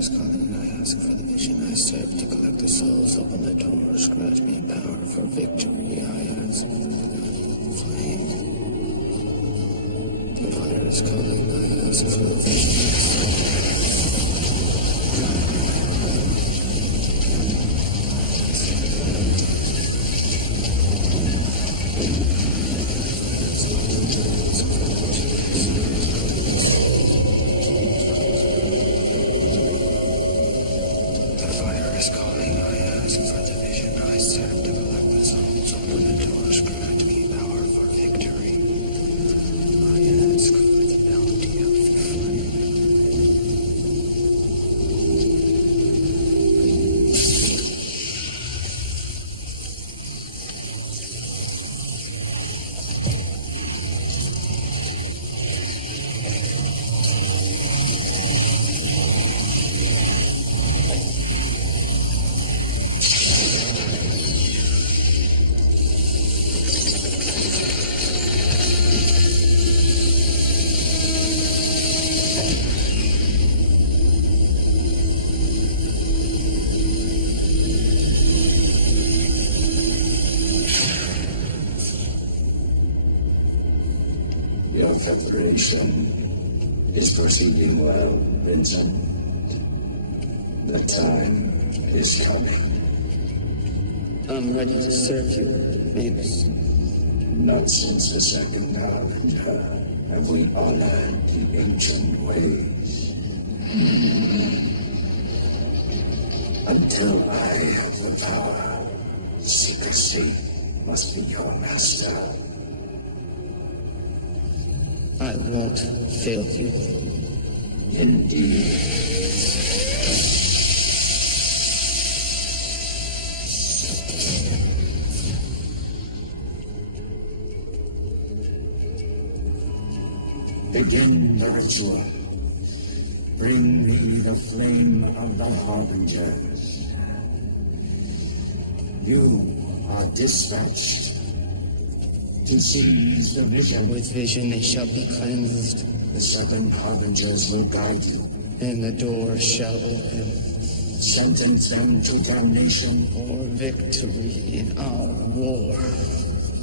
is calling, I ask for the vision I serve to collect the souls. Open the doors, grant me power for victory. I ask for the flame. The fire is calling, I ask for the vision I serve. Your preparation is proceeding well, Vincent. The time is coming. I'm ready to serve you, Mavis. Not since the second Harbinger have we honored the ancient ways. Until I have the power, secrecy must be your master. I won't fail you. Indeed. Begin the ritual. Bring me the flame of the Harbingers. You are dispatched to seize the vision. With vision they shall be cleansed, The seven Harbingers will guide you. and the door shall open Sentence them to damnation. for victory in our war.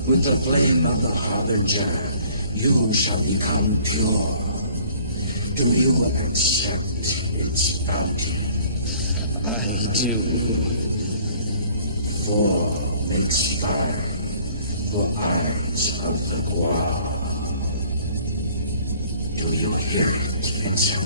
With the flame of the Harbinger, you shall become pure. Do you accept its bounty? I do. 4 makes 5 for eyes of the Gua. Do you hear it, Vincent?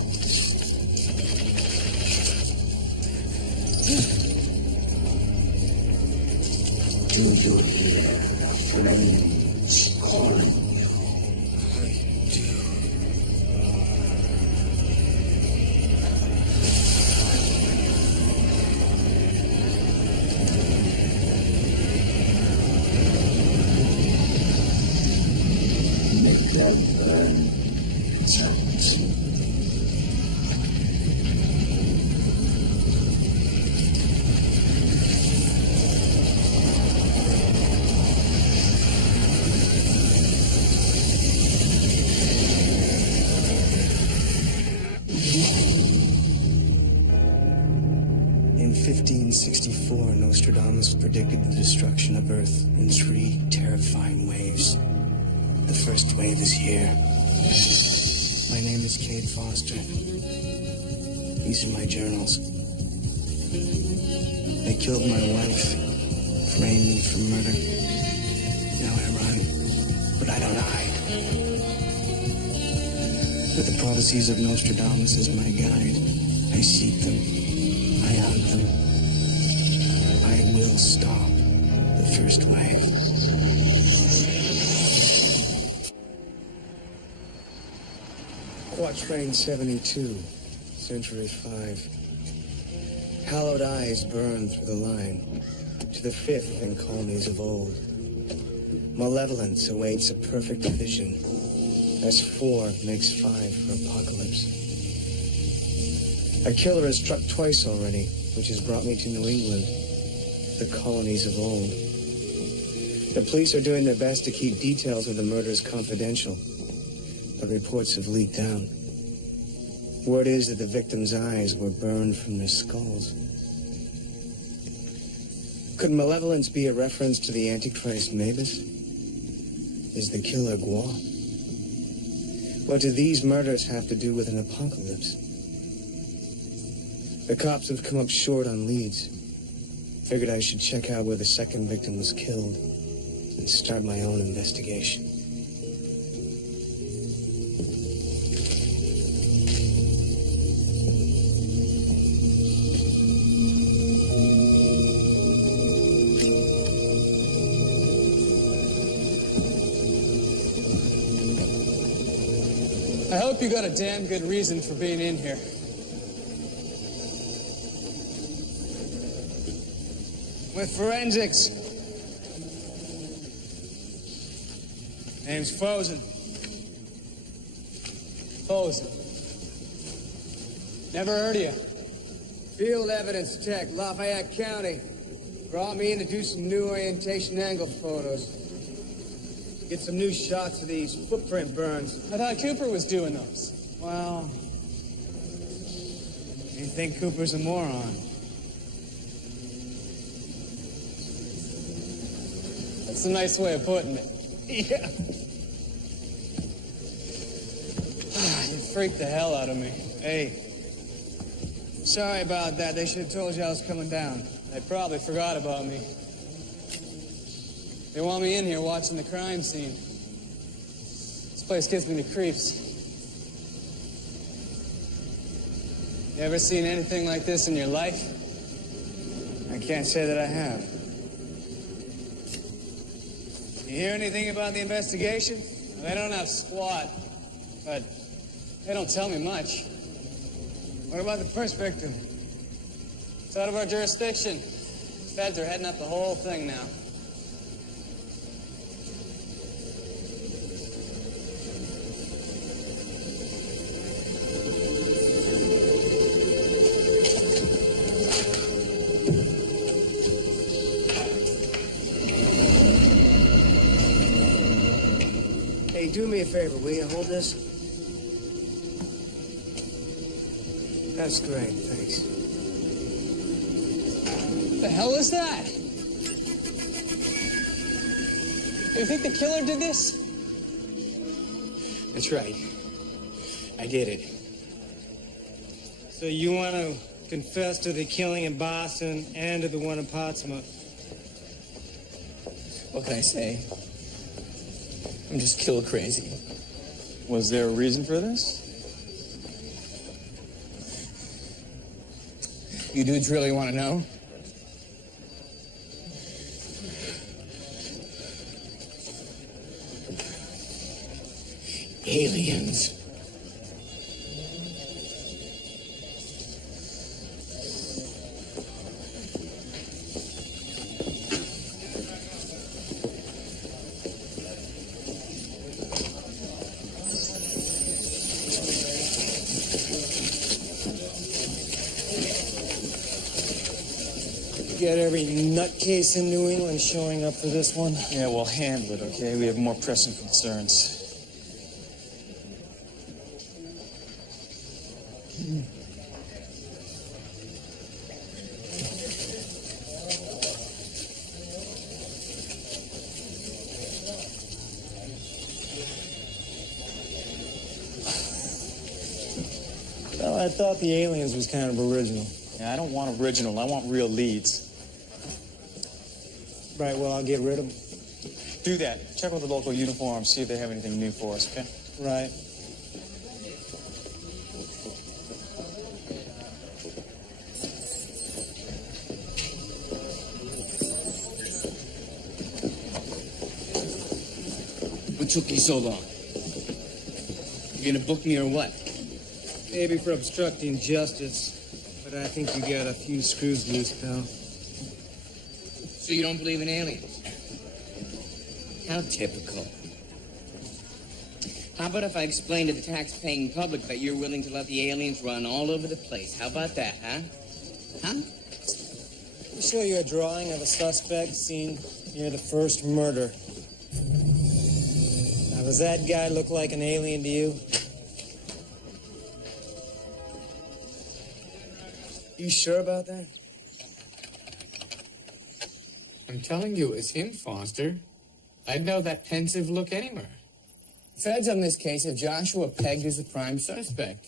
Do you hear the flames calling you? I do. Make them burn, Vincent. In 1564, Nostradamus predicted the destruction of Earth in 3 terrifying waves. The first wave is here. My name is Cade Foster. These are my journals. They killed my wife, framed me for murder. Now I run, but I don't hide. With the prophecies of Nostradamus as my guide, I seek them. I hunt them. I will stop the first wave. Quatrain 72, Century 5. Hallowed eyes burn through the line, to the 5th in colonies of old. Malevolence awaits a perfect vision, as 4 makes 5 for apocalypse. A killer has struck twice already, which has brought me to New England, the colonies of old. The police are doing their best to keep details of the murders confidential, but reports have leaked out. Word is that the victims' eyes were burned from their skulls. Could malevolence be a reference to the Antichrist Mavis? Is the killer Gua? What do these murders have to do with an apocalypse? The cops have come up short on leads. Figured I should check out where the second victim was killed and start my own investigation. I hope you got a damn good reason for being in here. With forensics. Name's Fosen. Fosen. Never heard of you. Field evidence tech, Lafayette County. Brought me in to do some new orientation angle photos. Get some new shots of these footprint burns. I thought Cooper was doing those. Well, you think Cooper's a moron? That's a nice way of putting it. Yeah. You freaked the hell out of me. Hey, sorry about that. They should have told you I was coming down. They probably forgot about me. They want me in here watching the crime scene. This place gives me the creeps. You ever seen anything like this in your life? I can't say that I have. You hear anything about the investigation? They don't have squat, but they don't tell me much. What about the first victim? It's out of our jurisdiction. Feds are heading up the whole thing now. Hey, do me a favor, will you hold this? That's great, thanks. What the hell is that? You think the killer did this? That's right. I did it. So you want to confess to the killing in Boston and to the one in Portsmouth? What can I say? I'm just kill crazy. Was there a reason for this? You dudes really want to know? Aliens. Get every nutcase in New England showing up for this one. Yeah, we'll handle it, okay? We have more pressing concerns. Well, I thought the aliens was kind of original. Yeah, I don't want original. I want real leads. Right, well, I'll get rid of them. Do that. Check with the local uniforms, see if they have anything new for us, okay? Right. What took you so long? You gonna book me or what? Maybe for obstructing justice, but I think you got a few screws loose, pal. So you don't believe in aliens? How typical. How about if I explain to the tax-paying public that you're willing to let the aliens run all over the place? How about that, huh? Huh? I'll show you a drawing of a suspect seen near the first murder. Now, does that guy look like an alien to you? You sure about that? I'm telling you, it's him, Foster. I'd know that pensive look anywhere. Feds on this case have Joshua pegged as the prime suspect.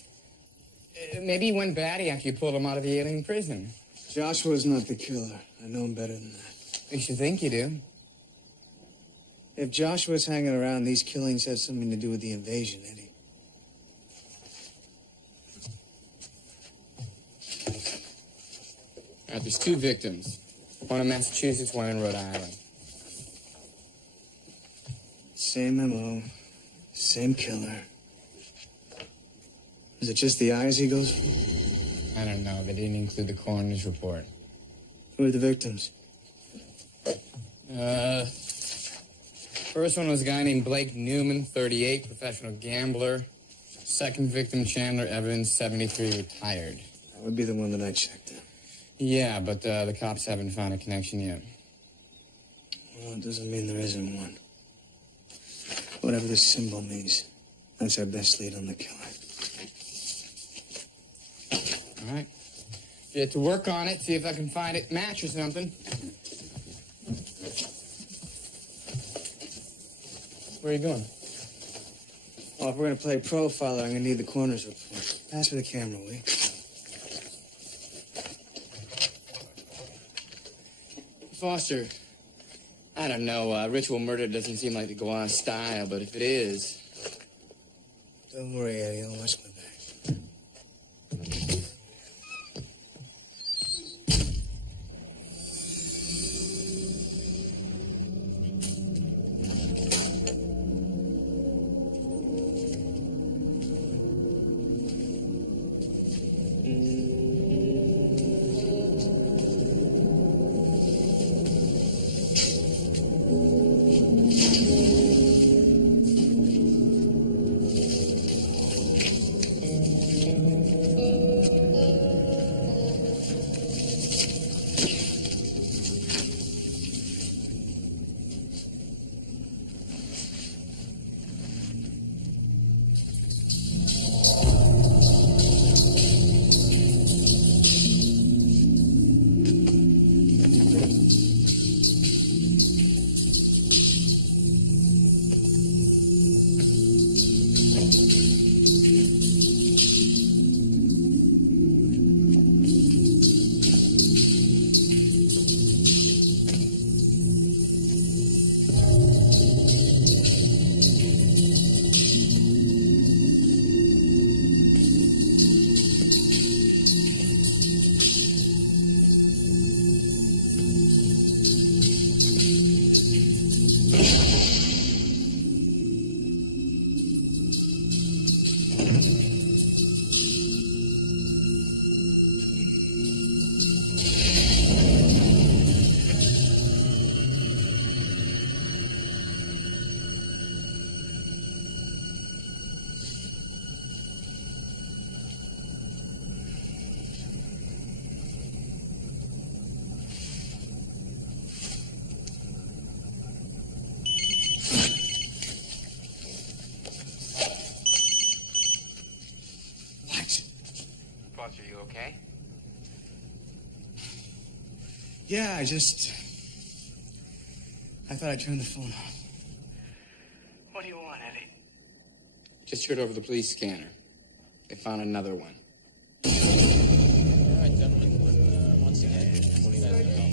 Maybe he went batty after you pulled him out of the alien prison. Joshua's not the killer. I know him better than that. You should think you do. If Joshua's hanging around, these killings have something to do with the invasion, Eddie. All right, there's 2 victims. One in Massachusetts, one in Rhode Island. Same MO, same killer. Is it just the eyes he goes for? I don't know. They didn't include the coroner's report. Who are the victims? First one was a guy named Blake Newman, 38, professional gambler. Second victim, Chandler Evans, 73, retired. That would be the one that I checked out. Yeah, but the cops haven't found a connection yet. Well, it doesn't mean there isn't one. Whatever this symbol means, that's our best lead on the killer. All right. Get to work on it, see if I can find it match or something. Where are you going? Well, if we're gonna play profiler, I'm gonna need the coroner's report. Pass me the camera, will you? Foster, I don't know. Ritual murder doesn't seem like to go out of style, but if it is... Don't worry, Eddie. I'll watch my back. Foster, you okay? Yeah, I thought I'd turn the phone off. What do you want, Eddie? Just heard over the police scanner. They found another one. All right, gentlemen. Once again, what do you guys know?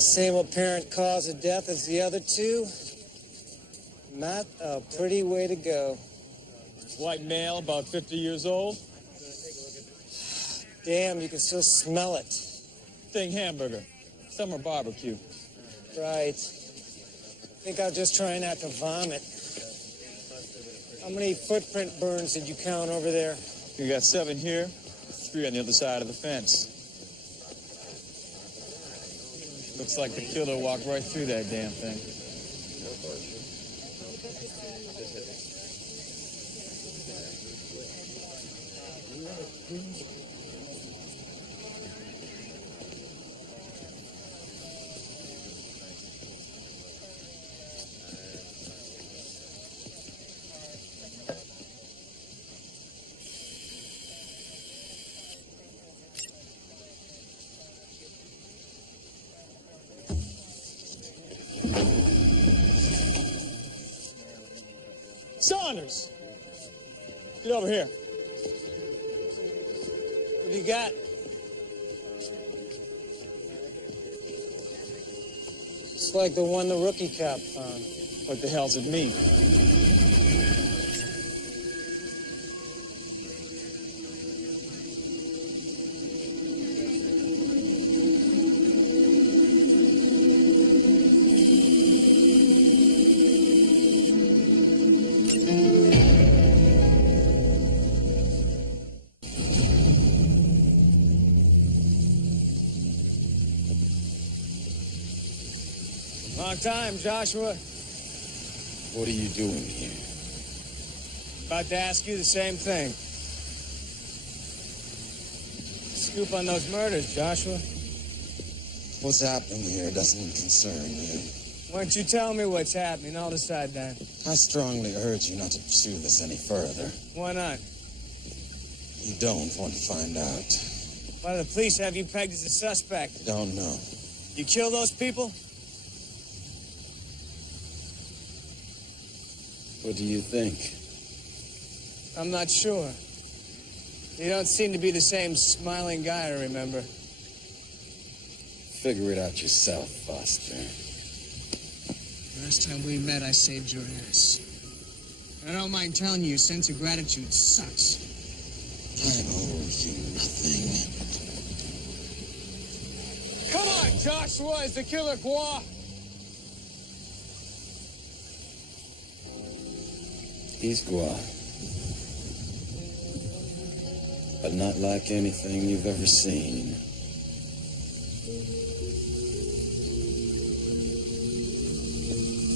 Same apparent cause of death as the other 2. Not a pretty way to go. White male, about 50 years old. Damn, you can still smell it. Thing hamburger. Summer barbecue. Right. Think I'll just try not to vomit. How many footprint burns did you count over there? You got 7 here, 3 on the other side of the fence. Looks like the killer walked right through that damn thing. Saunders! Get over here. What do you got? It's like the one the rookie cop found. What the hell's it mean? Long time, Joshua. What are you doing here? About to ask you the same thing. Scoop on those murders, Joshua. What's happening here doesn't concern you. Why don't you tell me what's happening? I'll decide then. I strongly urge you not to pursue this any further. Why not? You don't want to find out. Why do the police have you pegged as a suspect? Don't know. You kill those people? What do you think? I'm not sure. You don't seem to be the same smiling guy I remember. Figure it out yourself, Foster. Last time we met, I saved your ass. I don't mind telling you, your sense of gratitude sucks. I owe you nothing. Come on, Joshua! Is the killer Gua? He's Gua. But not like anything you've ever seen.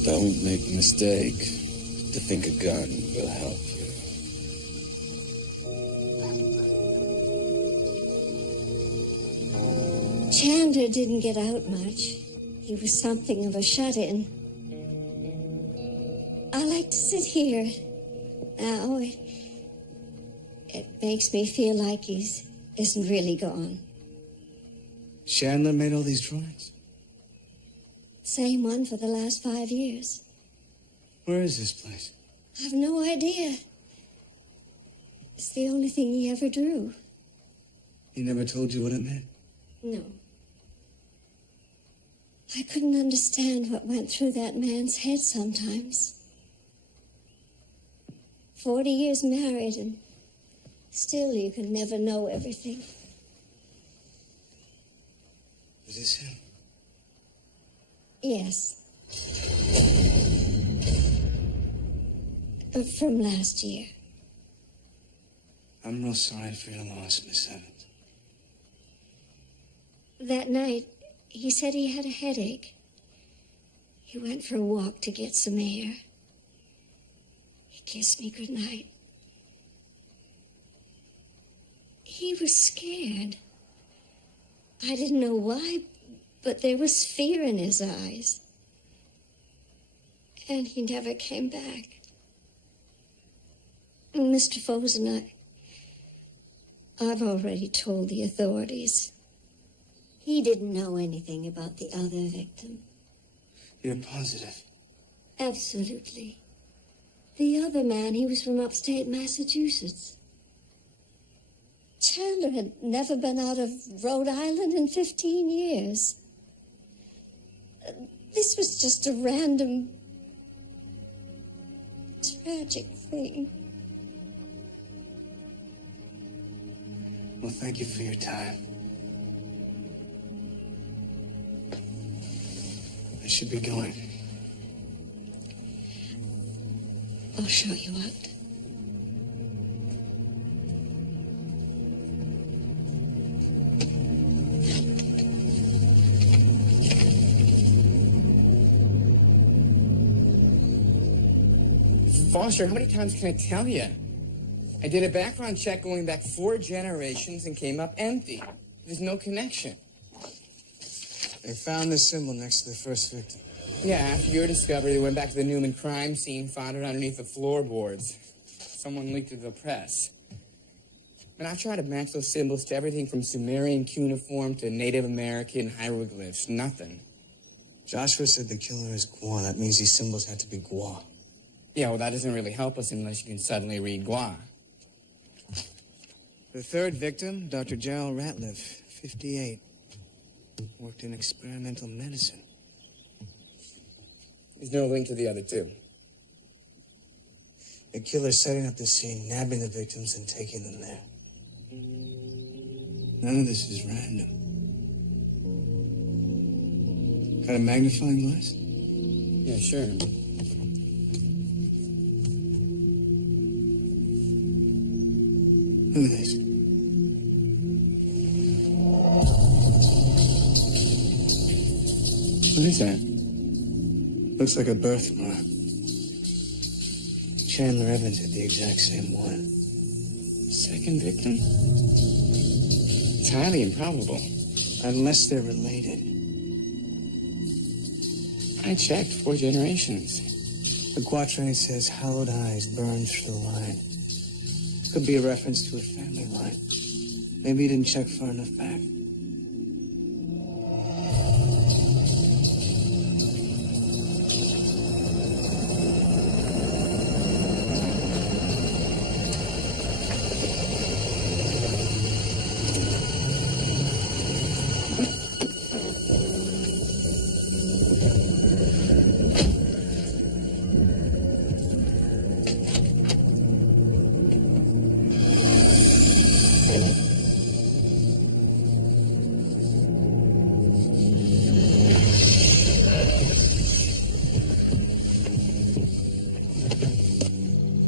Don't make the mistake to think a gun will help you. Chandler didn't get out much. He was something of a shut-in. I like to sit here. Now, it makes me feel like he isn't really gone. Chandler made all these drawings? Same one for the last 5 years. Where is this place? I've no idea. It's the only thing he ever drew. He never told you what it meant? No. I couldn't understand what went through that man's head sometimes. 40 years married, and still you can never know everything. Is this him? Yes. From last year. I'm real sorry for your loss, Miss Evans. That night, he said he had a headache. He went for a walk to get some air. He kissed me goodnight. He was scared. I didn't know why, but there was fear in his eyes. And he never came back. Mr. Fosen, I've already told the authorities. He didn't know anything about the other victim. You're positive? Absolutely. The other man, he was from upstate Massachusetts. Chandler had never been out of Rhode Island in 15 years. This was just a random, tragic thing. Well, thank you for your time. I should be going. I'll show you out. Foster, how many times can I tell you? I did a background check going back 4 generations and came up empty. There's no connection. They found this symbol next to the first victim. Yeah, after your discovery, they went back to the Newman crime scene, found it underneath the floorboards. Someone leaked it to the press. And I tried to match those symbols to everything from Sumerian cuneiform to Native American hieroglyphs. Nothing. Joshua said the killer is Gua. That means these symbols had to be Gua. Yeah, well, that doesn't really help us unless you can suddenly read Gua. The third victim, Dr. Gerald Ratliff, 58. Worked in experimental medicine. There's no link to the other two. The killer's setting up the scene, nabbing the victims, and taking them there. None of this is random. Got a magnifying glass? Yeah, sure. Look at this. What is that? Looks like a birthmark. Chandler Evans had the exact same one. Second victim? It's highly improbable. Unless they're related. I checked 4 generations. The quatrain says, hallowed eyes burn through the line. Could be a reference to a family line. Maybe you didn't check far enough back.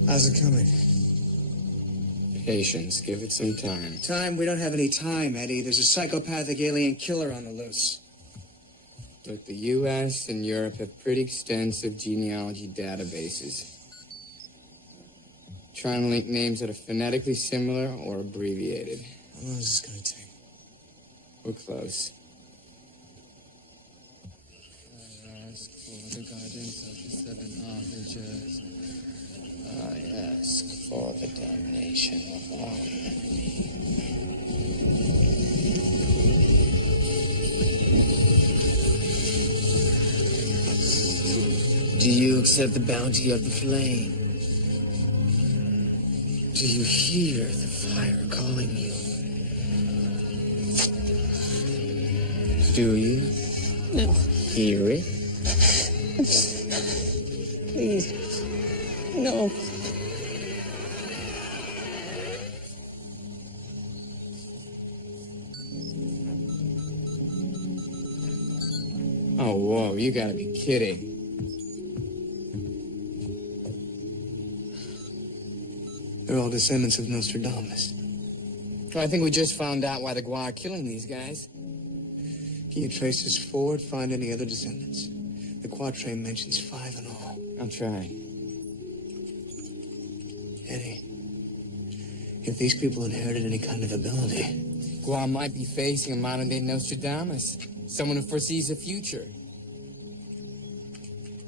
How's it coming? Patience. Give it some time. Time? We don't have any time, Eddie. There's a psychopathic alien killer on the loose. Look, the U.S. and Europe have pretty extensive genealogy databases. Trying to link names that are phonetically similar or abbreviated. How long is this going to take? We're close. Ask for the guidance of the 7 arbingers. I ask for the damnation of all men. Do you accept the bounty of the flame? Do you hear the fire calling you? Do you? No. Hear it? Please. No. Oh, whoa, you gotta be kidding. They're all descendants of Nostradamus. I think we just found out why the Gua are killing these guys. Can you trace this forward, find any other descendants? The quatrain mentions 5 in all. I'll try. Eddie, if these people inherited any kind of ability... Gua might be facing a modern-day Nostradamus. Someone who foresees the future.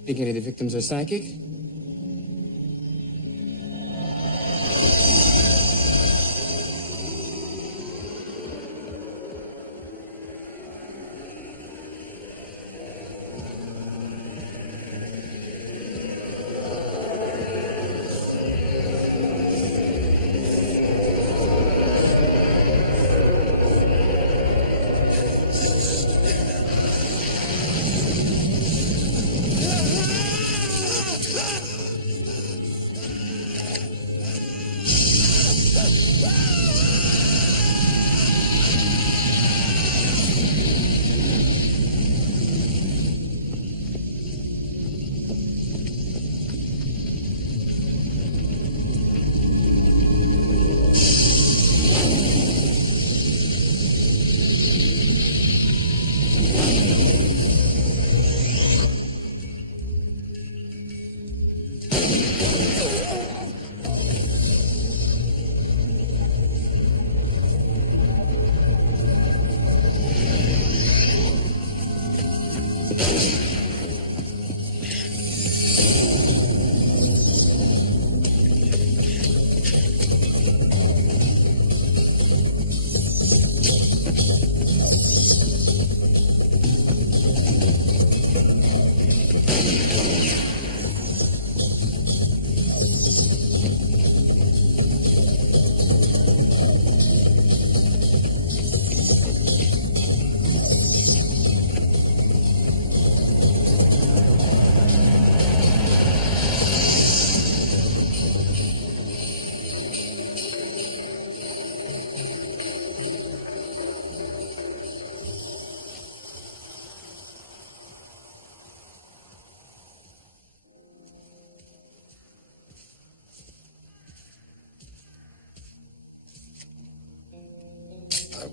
Think any of the victims are psychic?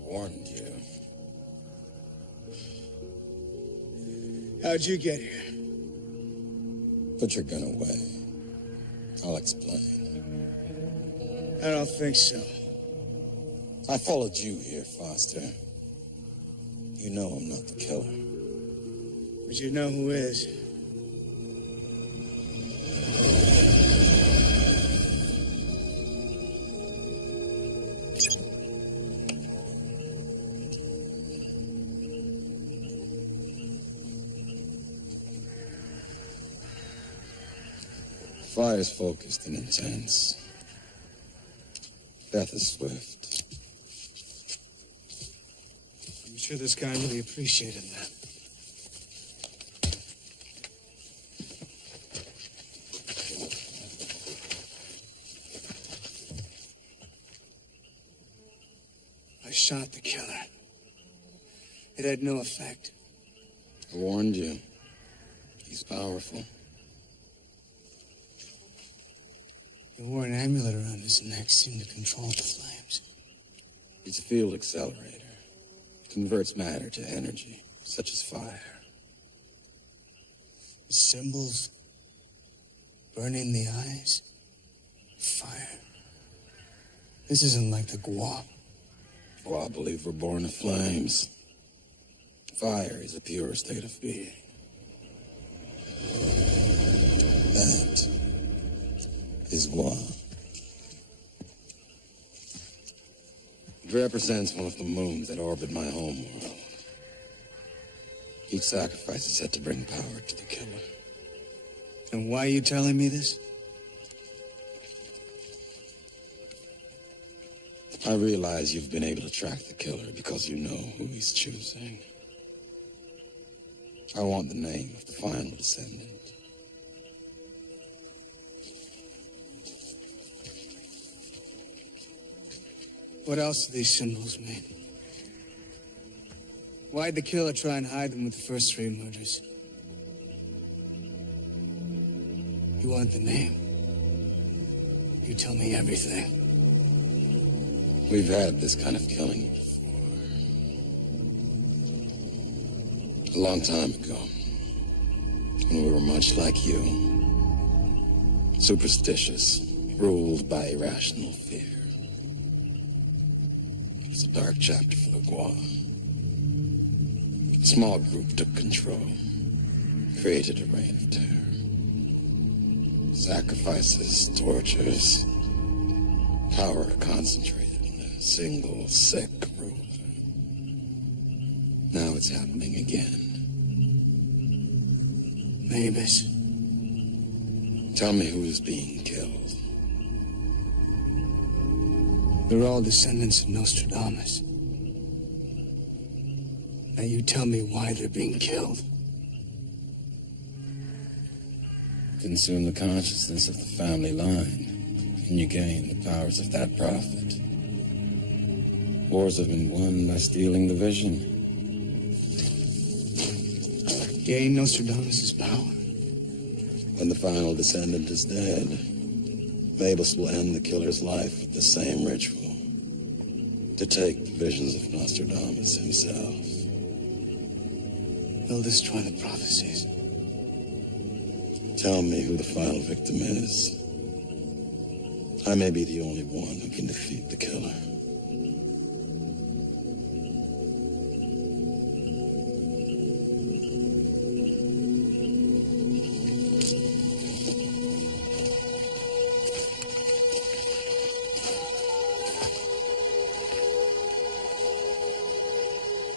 Warned you. How'd you get here? Put your gun away. I'll explain. I don't think so. I followed you here, Foster. You know I'm not the killer. But you know who is. Fire's focused and intense. Death is swift. I'm sure this guy really appreciated that. I shot the killer. It had no effect. I warned you. He's powerful. He wore an amulet around his neck, seemed to control the flames. He's a field accelerator. Converts matter to energy, such as fire. The symbols, burning the eyes, fire. This isn't like the Gua. Well, I believe we're born of flames. Fire is a pure state of being. That is Gua. It represents one of the moons that orbit my home world. Each sacrifice is set to bring power to the killer. And why are you telling me this? I realize you've been able to track the killer because you know who he's choosing. I want the name of the final descendant. What else do these symbols mean? Why'd the killer try and hide them with the first 3 murders? You want the name? You tell me everything. We've had this kind of killing before. A long time ago, when we were much like you. Superstitious, ruled by irrational fear. It was a dark chapter for the Gua. A small group took control, created a reign of terror. Sacrifices, tortures, power concentrated in a single sick ruler. Now it's happening again. Mavis. Tell me who's being killed. They're all descendants of Nostradamus. Now you tell me why they're being killed. Consume the consciousness of the family line, and you gain the powers of that prophet. Wars have been won by stealing the vision. Gain Nostradamus' power. When the final descendant is dead, Mavis will end the killer's life with the same ritual. To take the visions of Nostradamus himself. They'll destroy the prophecies. Tell me who the final victim is. I may be the only one who can defeat the killer.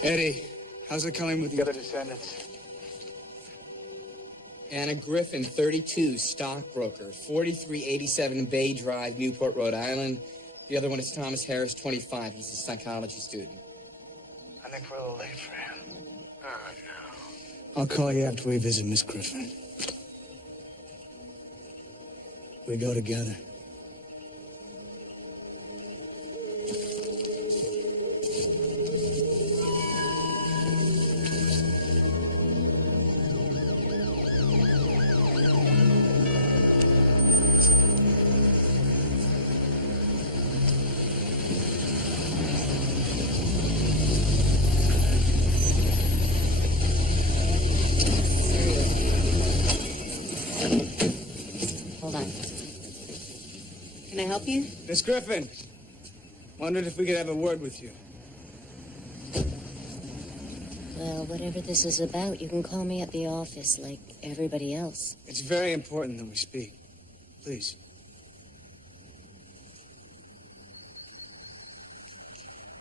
Eddie, how's it coming with the other descendants? Anna Griffin, 32, stockbroker, 4387 Bay Drive, Newport, Rhode Island. The other one is Thomas Harris, 25. He's a psychology student. I think we're a little late for him. Oh, no. I'll call you after we visit Miss Griffin. We go together. on. Can I help you? Miss Griffin, wondered if we could have a word with you. Well, whatever this is about, you can call me at the office like everybody else. It's very important that we speak. Please.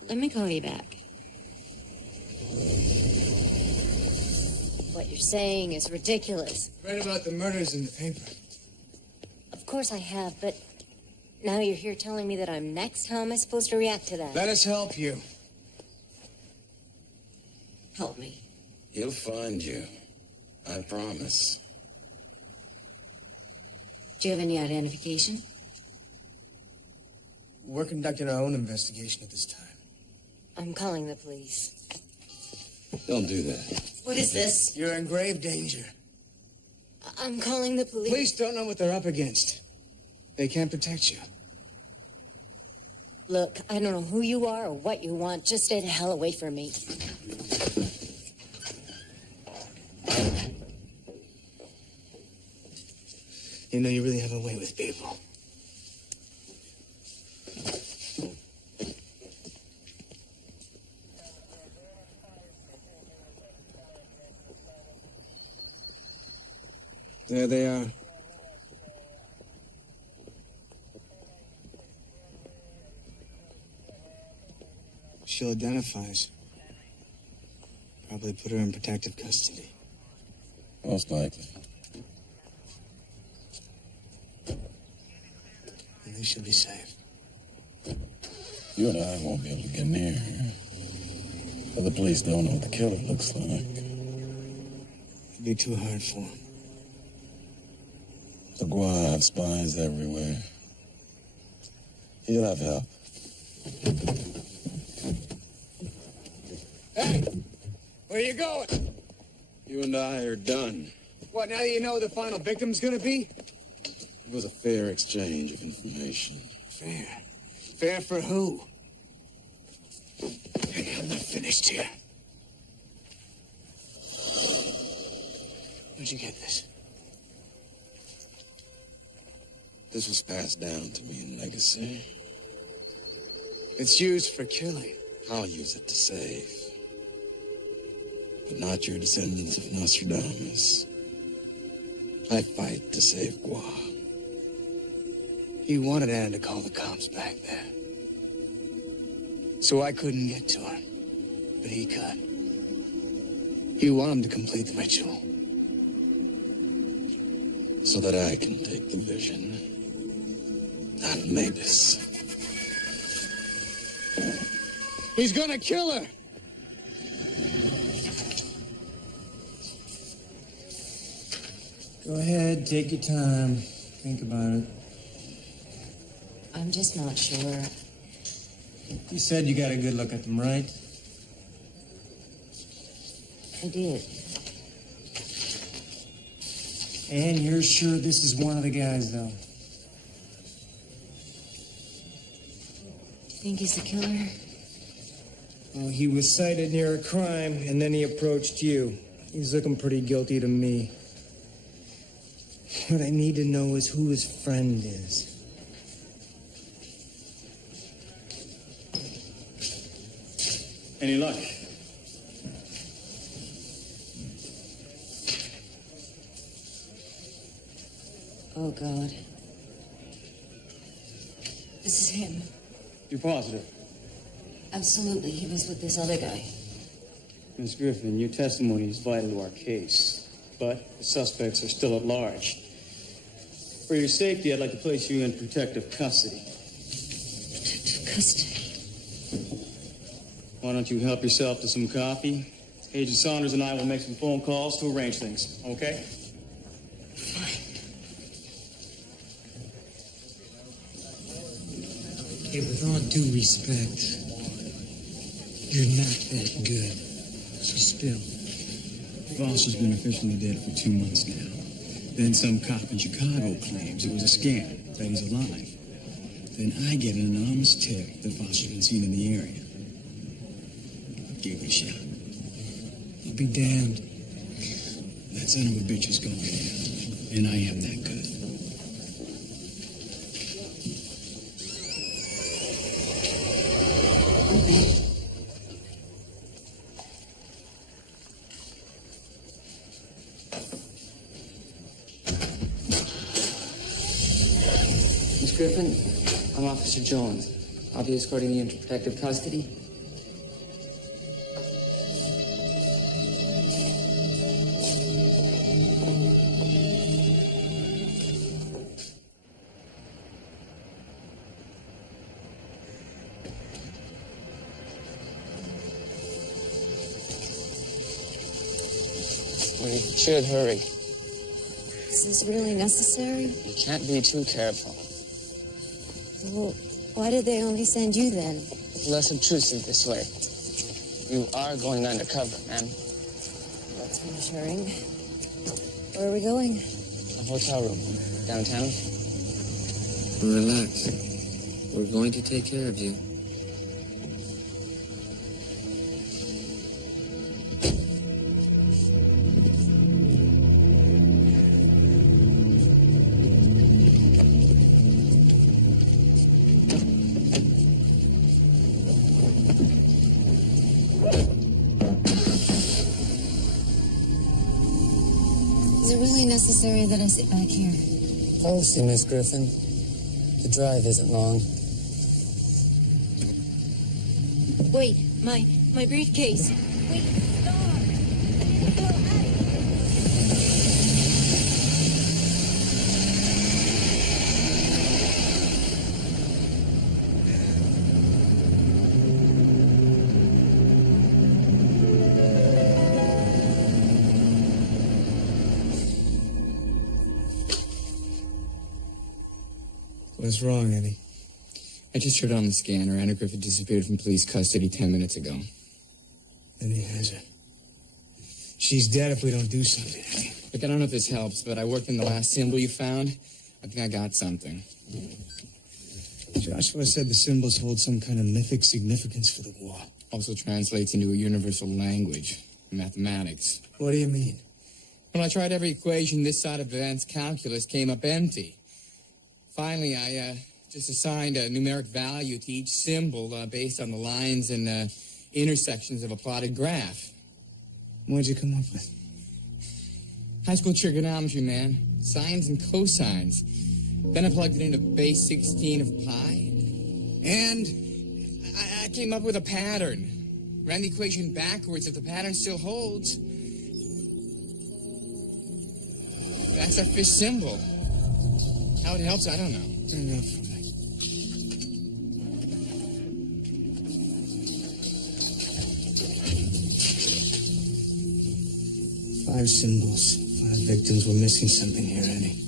Let me call you back. What you're saying is ridiculous. Read about the murders in the paper. Of course I have, but now you're here telling me that I'm next? How am I supposed to react to that? Let us help you. Help me. He'll find you. I promise. Do you have any identification? We're conducting our own investigation at this time. I'm calling the police. Don't do that. What is this? You're in grave danger. I'm calling the police. Police don't know what they're up against. They can't protect you. Look, I don't know who you are or what you want. Just stay the hell away from me. You know, you really have a way with people. There they are. She'll identify us. Probably put her in protective custody. Most likely. At least she'll be safe. You and I won't be able to get near her. But the police don't know what the killer looks like. It'd be too hard for him. The Gua have spies everywhere. He'll have help. Hey! Where you going? You and I are done. What, now that you know who the final victim's gonna be? It was a fair exchange of information. Fair? Fair for who? Hey, I'm not finished here. Where'd you get this? This was passed down to me in legacy. It's used for killing. I'll use it to save. But not your descendants of Nostradamus. I fight to save Gua. You wanted Anne to call the cops back there. So I couldn't get to her. But he could. You want him to complete the ritual. So that I can take the vision. Not Mavis. He's gonna kill her! Go ahead, take your time. Think about it. I'm just not sure. You said you got a good look at them, right? I did. And you're sure this is one of the guys, though? Do you think he's the killer? Well, he was sighted near a crime, and then he approached you. He's looking pretty guilty to me. What I need to know is who his friend is. Any luck? Oh, God. This is him. You're positive? Absolutely. He was with this other guy. Miss Griffin, your testimony is vital to our case, but the suspects are still at large. For your safety, I'd like to place you in protective custody. Protective custody? Why don't you help yourself to some coffee? Agent Saunders and I will make some phone calls to arrange things, okay? Fine. Hey, with all due respect, you're not that good. So spill. Foster's been officially dead for 2 months now. Then some cop in Chicago claims it was a scam, that he's alive. Then I get an anonymous tip that Foster's been seen in the area. Gave it a shot. I'll be damned. That son of a bitch is gone now, and I am that good. Miss Griffin, I'm Officer Jones. I'll be escorting you into protective custody. We should hurry. Is this really necessary? You can't be too careful. Well, why did they only send you then? Less obtrusive this way. You are going undercover, ma'am. That's reassuring. Where are we going? A hotel room downtown. Relax. We're going to take care of you. Is it really necessary that I sit back here? Policy, Miss Griffin. The drive isn't long. Wait, my briefcase. Wait, What's wrong, Eddie? I just turned on the scanner. Anna Griffith disappeared from police custody 10 minutes ago. Eddie has her. She's dead if we don't do something, Eddie. Look, I don't know if this helps, but I worked in the last symbol you found. I think I got something. Joshua said the symbols hold some kind of mythic significance for the war. Also translates into a universal language, mathematics. What do you mean? When I tried every equation this side of advanced calculus came up empty. Finally, I just assigned a numeric value to each symbol based on the lines and intersections of a plotted graph. What'd you come up with? High school trigonometry, man. Sines and cosines. Then I plugged it into base 16 of pi. And I came up with a pattern. Ran the equation backwards. If the pattern still holds, that's our fish symbol. How it helps, I don't know. Enough. 5 symbols, 5 victims. We're missing something here, Eddie.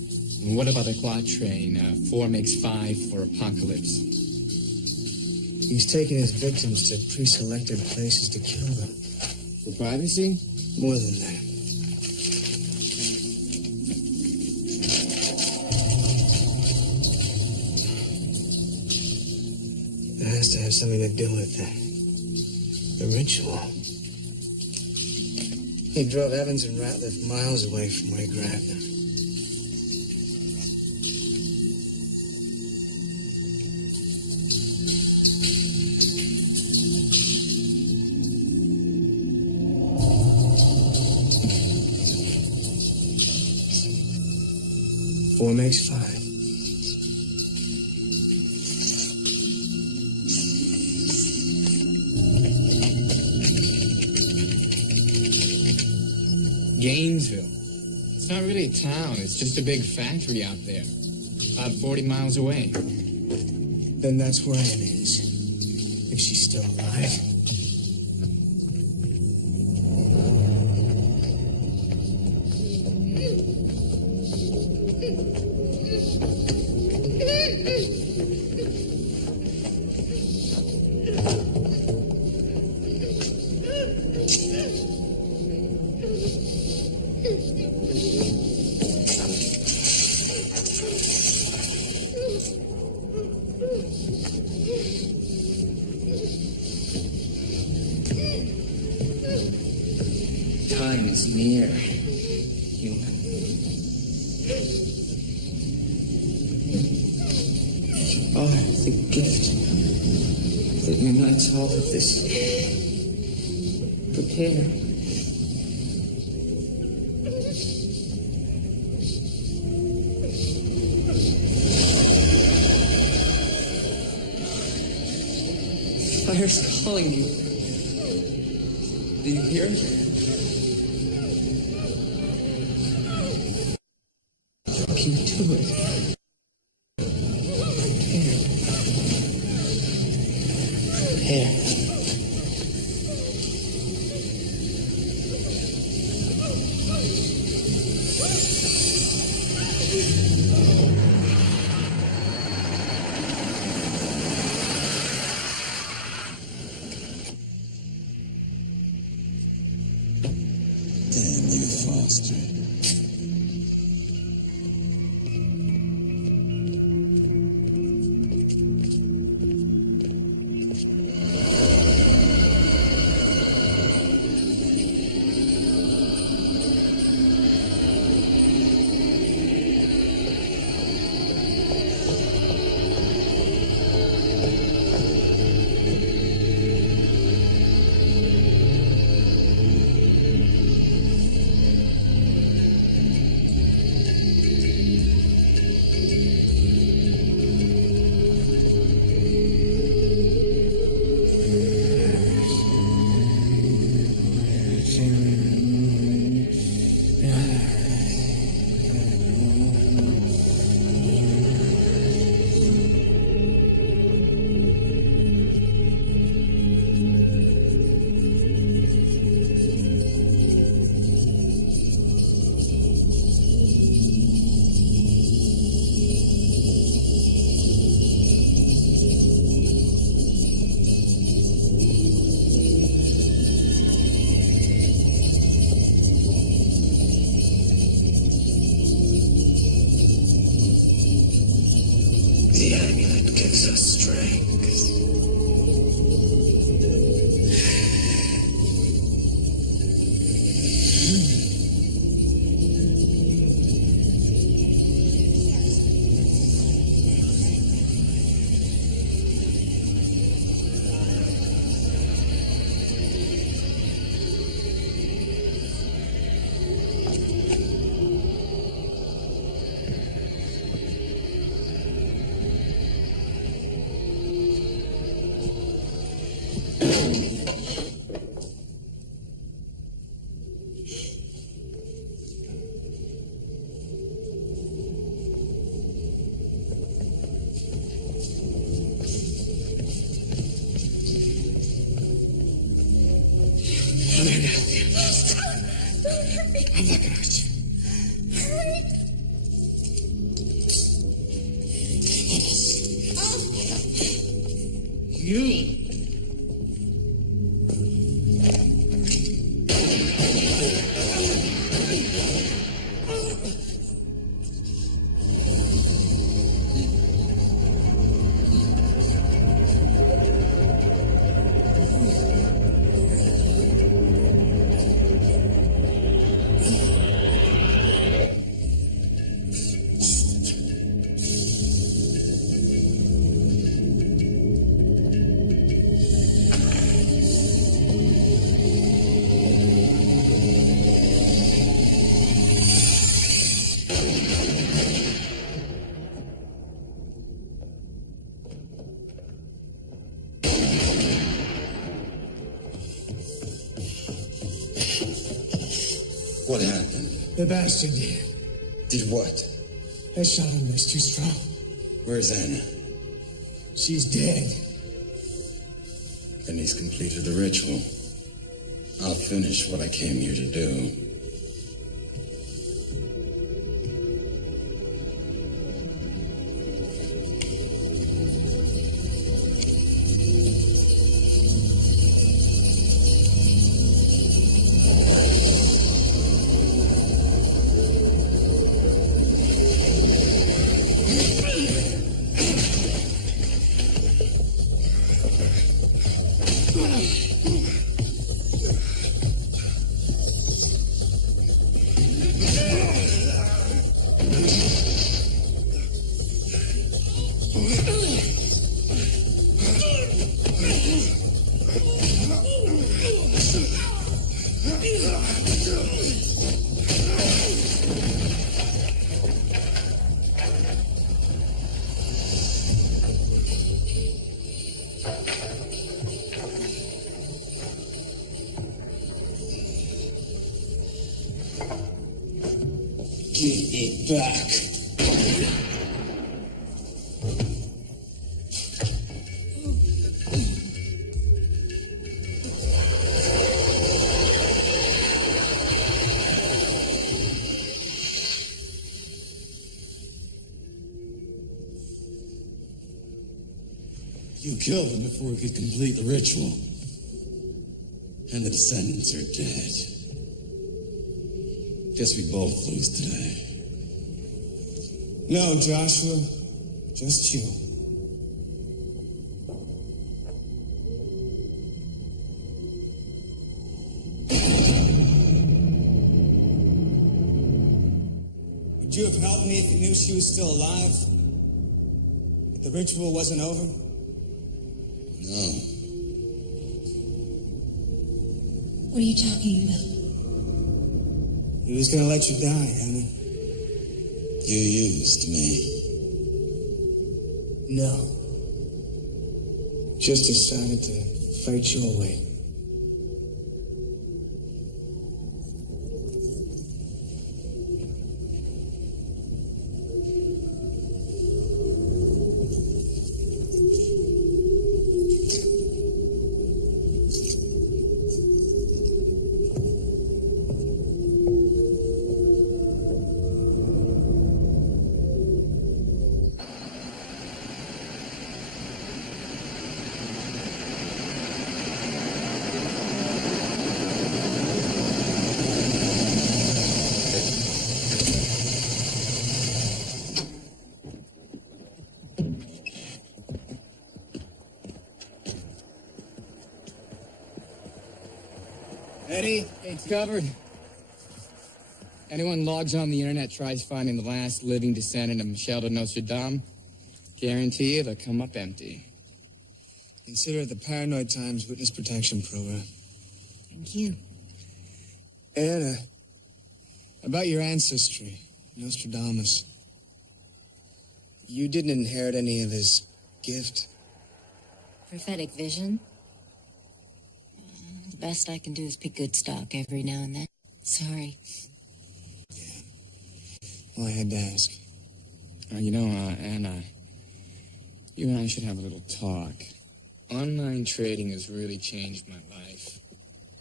And what about the quatrain? 4 makes 5 for apocalypse. He's taking his victims to pre-selected places to kill them. For privacy? More than that. It has to have something to do with the ritual. He drove Evans and Ratliff miles away from where he grabbed them. Four makes 5. Gainesville. It's not really a town. It's just a big factory out there. About 40 miles away. Then that's where Anne is. If she's still alive. Time is near, human. You are the gift that unites all of this. Prepare. fire's calling you. Do you hear it? Can you do it? Here. Damn you, Foster. The amulet gives us strength. I'm not gonna hurt you. You. What happened? The bastard did. Did what? That shot him was too strong. Where's Anna? She's dead. Then he's completed the ritual. I'll finish what I came here to do. Give it back. You killed him before we could complete the ritual. And the descendants are dead. Guess we both lose today. No, Joshua. Just you. Would you have helped me if you knew she was still alive? If the ritual wasn't over? No. What are you talking about? He was gonna let you die, honey. You used me. No. Just decided to fight your way. Eddie, it's covered. Anyone logs on the internet tries finding the last living descendant of Michel de Notre Dame, guarantee you they'll come up empty. Consider it the Paranoid Times Witness Protection Program. Thank you. Anna, about your ancestry, Nostradamus. You didn't inherit any of his gift. Prophetic vision. The best I can do is pick good stock every now and then. Sorry. Yeah. Well, I had to ask. Anna, you and I should have a little talk. Online trading has really changed my life.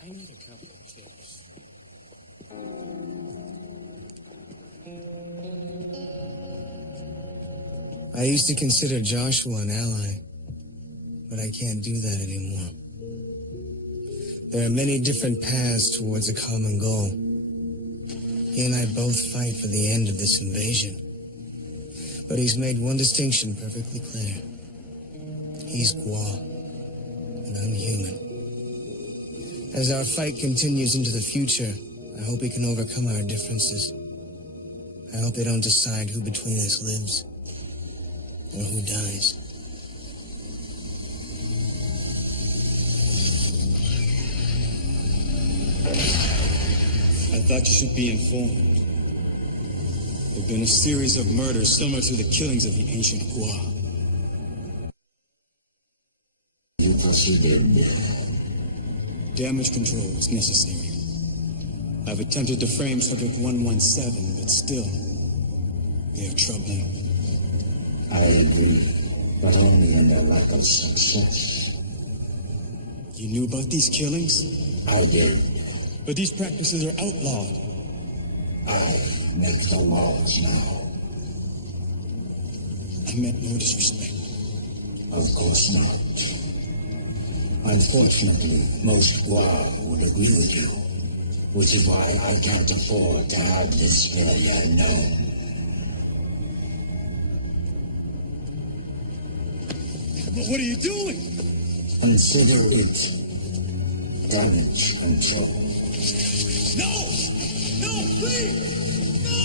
I need a couple of tips. I used to consider Joshua an ally, but I can't do that anymore. There are many different paths towards a common goal. He and I both fight for the end of this invasion. But he's made one distinction perfectly clear. He's Gua, and I'm human. As our fight continues into the future, I hope we can overcome our differences. I hope they don't decide who between us lives or who dies. I thought you should be informed. There have been a series of murders similar to the killings of the ancient Gua. You proceeded. Damage control is necessary. I've attempted to frame Subject 117, but still, they are troubling. I agree, but only in their lack of success. You knew about these killings? I did. But these practices are outlawed. I make the laws now. I meant no disrespect. Of course not. Unfortunately, most Gua would agree with you, which is why I can't afford to have this failure known. But what are you doing? Consider it damage control. No! No, please! No!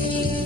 Thank you.